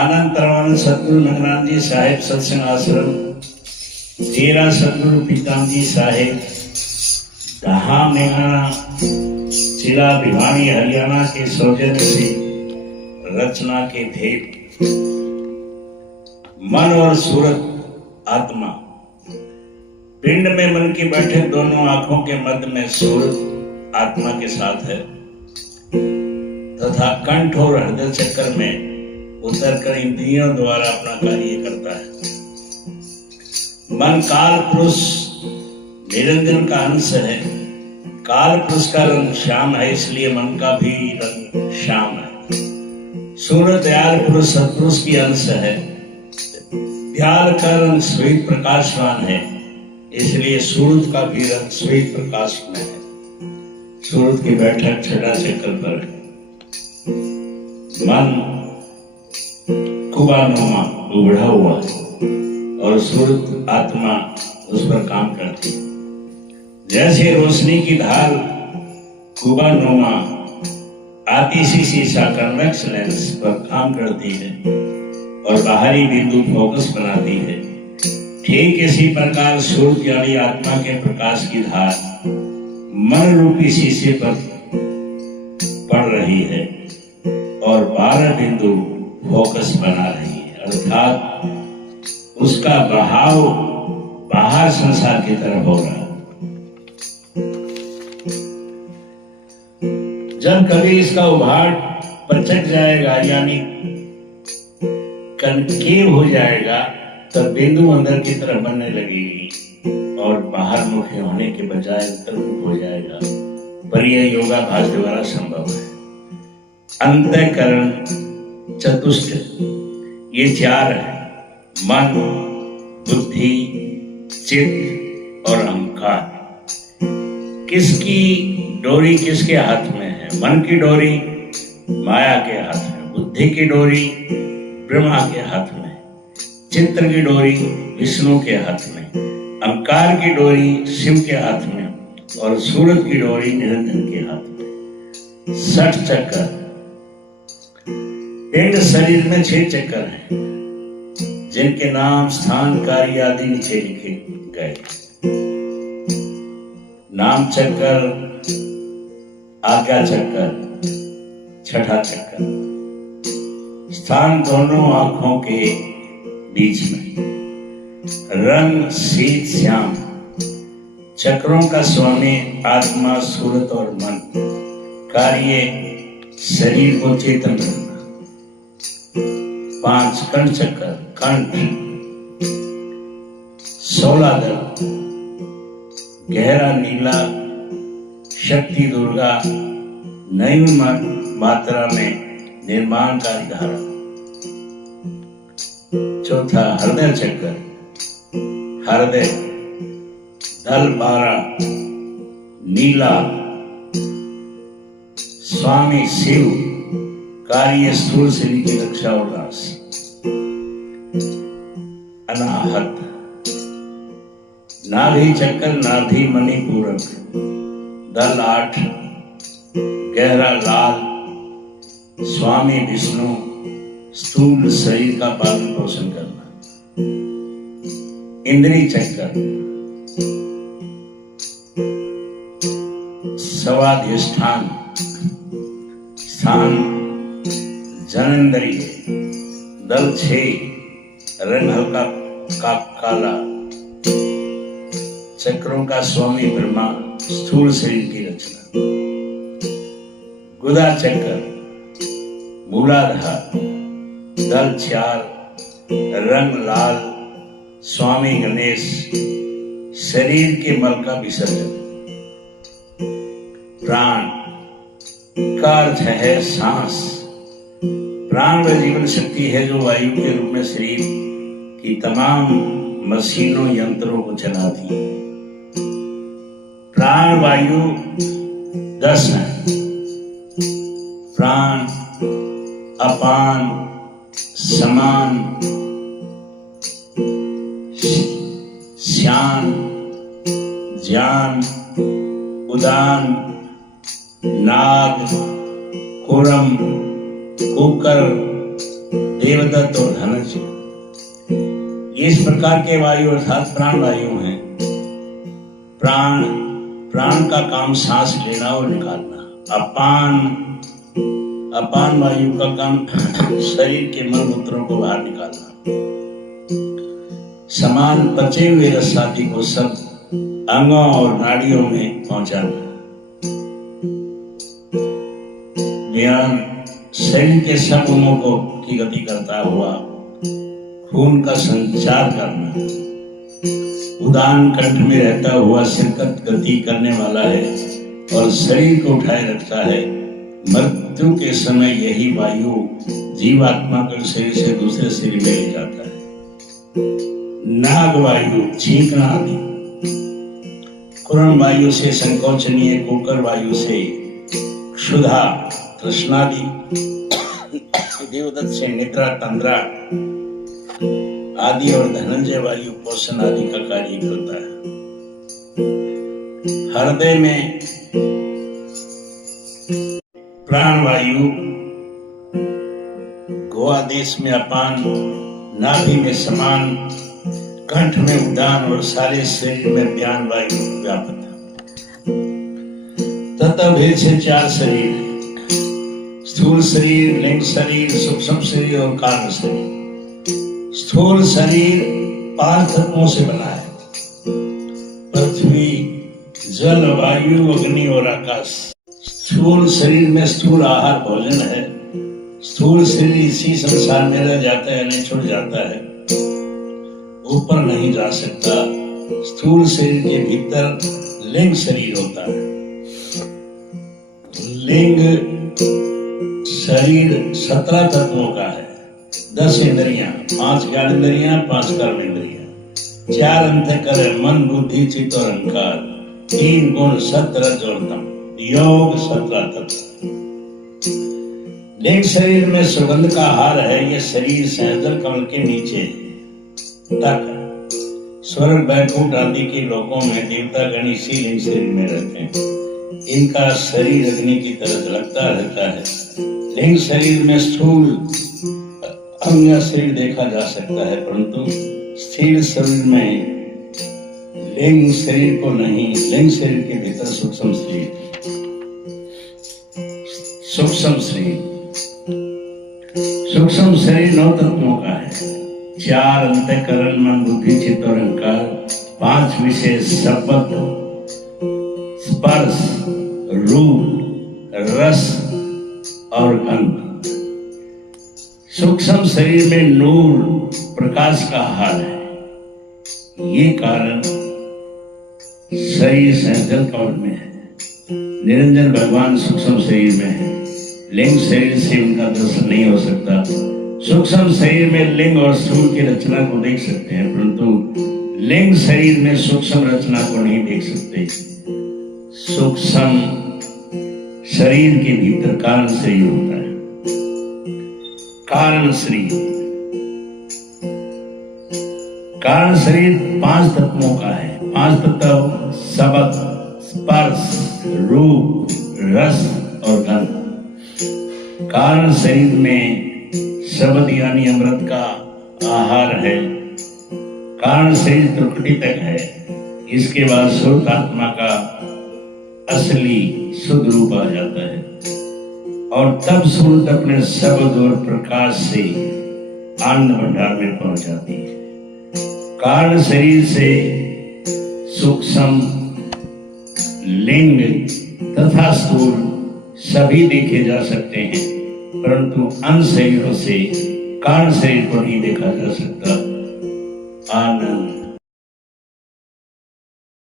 आनंद परमानंद सतगुरु नगरान जी साहेब सत्संग आश्रम, तेरा सतगुरु पीताम जी साहेब, दहा मेघाना जिला भिवानी हरियाणा के सौजन्य से रचना के भेद। मन और सूरत आत्मा। पिंड में मन के बैठे दोनों आंखों के मध्य में सूरत आत्मा के साथ है तथा कंठ और हृदय चक्कर में उतरकर इंद्रियों द्वारा अपना कार्य करता है। मन काल पुरुष निरंजन का अंश है। काल पुरुष का रंग श्याम है, इसलिए मन का भी रंग श्याम है। सूरत दयाल पुरुष सत्पुरुष की अंश है। दयाल का रंग श्वेत प्रकाशवान है, इसलिए सूरत का भी रंग श्वेत प्रकाश में है। सूरत की बैठक छठा चक्र पर है। मन कुबानुमा उबड़ा हुआ है और सूरत आत्मा उस पर काम करती है। जैसे रोशनी की ढाल कुबानुमा आती सी शीशा कन्वेक्स लेंस पर काम करती है और बाहरी बिंदु फोकस बनाती है, ठीक इसी प्रकार सूरत यानी आत्मा के प्रकाश की धार मन रूपी शीशे पर पड़ रही है और 12 बिंदु फोकस बना रही है, अर्थात उसका बहाव बाहर संसार की तरफ हो रहा है। जब कभी इसका उभार पचक जाएगा यानी कनकेव हो जाएगा, तब बिंदु अंदर की तरफ बनने लगेगी और बाहर मुख होने के बजाय अंतर्मुख हो जाएगा। पर यह योगाभ्यास द्वारा संभव है। अंतःकरण चतुष्ट ये 4 है, मन, बुद्धि, चित्त और अहंकार। किसकी डोरी किसके हाथ में है? मन की डोरी माया के हाथ में, बुद्धि की डोरी ब्रह्मा के हाथ में, चित्त की डोरी विष्णु के हाथ में, अहंकार की डोरी शिव के हाथ में और सूरत की डोरी निरंजन के हाथ में। 60 चक्कर। पिंड शरीर में 6 चक्कर हैं, जिनके नाम, स्थान, कार्य आदि नीचे लिखे गए। नाम चक्कर, आज्ञा चक्कर, छठा चक्कर। स्थान दोनों आंखों के बीच में। रंग शीत श्याम। चक्रों का स्वामी आत्मा, सूरत और मन। कार्य शरीर को चेतन रखना। 5 कंठ चक्कर। कंठ 16 दल। गहरा नीला शक्ति दुर्गा नई मात्रा में निर्माणकारी धारा। चौथा हृदय चक्कर। हृदय दल 12 नीला स्वामी शिव। कार्य स्थूल शरीर की रक्षा और नाश। अनाहत नाभि चक्कर, नाभि मणिपूरक। दल 8 गहरा लाल स्वामी विष्णु। स्थूल शरीर का पालन पोषण करना। इंद्रिय चक्कर स्वाधिष्ठान। स्थान जननेंद्रिय। दल 6 रंग हल्का का काला। चक्रों का स्वामी ब्रह्मा। स्थूल शरीर की रचना। गुदा चक्कर मूलाधार। दल 4 रंग लाल स्वामी गणेश। शरीर के मल का विसर्जन। प्राण का अर्थ है सांस। प्राण वह जीवन शक्ति है जो वायु के रूप में शरीर की तमाम मशीनों यंत्रों को चलाती है। प्राण वायु 10 है। प्राण, अपान, समान, श्यान, ज्ञान, उदान, नाग, कुरम, कुकर, देवदत्त और धनुष। इस प्रकार के वायु अर्थात प्राण वायु हैं। प्राण का काम सांस लेना और निकालना। अपान वायु का काम शरीर के मल मूत्रों को बाहर निकालना। समान पचे हुए रस आदि को सब अंगों और नाड़ियों में पहुंचाना। ज्ञान शरीर के सब अंगों को की गति करता हुआ खून का संचार करना। उदान कंठ में रहता हुआ सिरकत गति करने वाला है और शरीर को उठाए रखता है। मृत्यु के समय यही वायु जीवात्मा को शरीर से दूसरे शरीर में ले जाता है। नाग वायु छींकना आदि। कुरण वायु से संकोचनीय, कोकर वायु से क्षुधा तृष्णादि, देवदत्त से निद्रा तंद्रा आदि और धनंजय वायु पोषण आदि का कार्य करता है। हृदय में प्राण वायु, गोवा देश में अपान, नाभि में समान, कंठ में उदान और सारे शरीर में व्यान वायु व्यापक है। तथा भेद से 4 शरीर, स्थूल शरीर, लिंग शरीर, सूक्ष्म शरीर और कारण शरीर। स्थूल शरीर 5 तत्वों से बना है। पृथ्वी, जल, वायु, अग्नि और आकाश। स्थूल शरीर में स्थूल आहार भोजन है। स्थूल शरीर इसी संसार में रह जाता है, नहीं छूट जाता है, ऊपर नहीं जा सकता। स्थूल शरीर के भीतर लिंग शरीर होता है। लिंग शरीर 17 तत्वों का है। 10 इंद्रियां, 5 ज्ञानेंद्रियां, 5 कर्मेंद्रियां, 4 अंतःकरण, मन, बुद्धि, चित्त और अहंकार, 3 गुण, सत्व, रज और तम, योग 17 तत्व। लिंग शरीर में सुगंध का हार है। यह शरीर सहजल कमल के नीचे तक स्वर्ग, बैकुंठ आदि के लोकों में देवता गण इसी लिंग शरीर में रहते हैं। इनका शरीर अग्नि की तरह जलता रहता है। लिंग शरीर में स्थूल अन्य शरीर देखा जा सकता है, परंतु स्थिर शरीर में लिंग शरीर को नहीं। लिंग शरीर के भीतर सूक्ष्म शरीर, सूक्ष्म शरीर 9 तत्वों का है। 4 अंतःकरण, मन, बुद्धि, चित्त और अहंकार, 5 विशेष शब्द, स्पर्श, रूप, रस और गंध। सूक्ष्म शरीर में नूर प्रकाश का हाल है। ये कारण शरीर सहजल कमल में है। निरंजन भगवान सूक्ष्म शरीर में है। लिंग शरीर से उनका दर्शन नहीं हो सकता। सूक्ष्म शरीर में लिंग और स्थूल की रचना को देख सकते हैं, परंतु लिंग शरीर में सूक्ष्म रचना को नहीं देख सकते। सूक्ष्म शरीर के भीतर कारण शरीर होता है। कारण शरीर 5 तत्वों का है। 5 तत्व शब्द, स्पर्श, रूप, रस और गंध। कारण शरीर में शब्द यानी अमृत का आहार है। कारण शरीर त्रुटि तक है। इसके बाद शुद्ध आत्मा का असली शुद्ध रूप आ जाता है और तब सूरत अपने शब्द और प्रकाश से आनंद भंडार में पहुंच जाती है। कारण शरीर से सूक्ष्म, लिंग तथा स्थूल सभी देखे जा सकते हैं, परंतु अन्य शरीरों से कारण शरीर को नहीं देखा जा सकता। आनंद।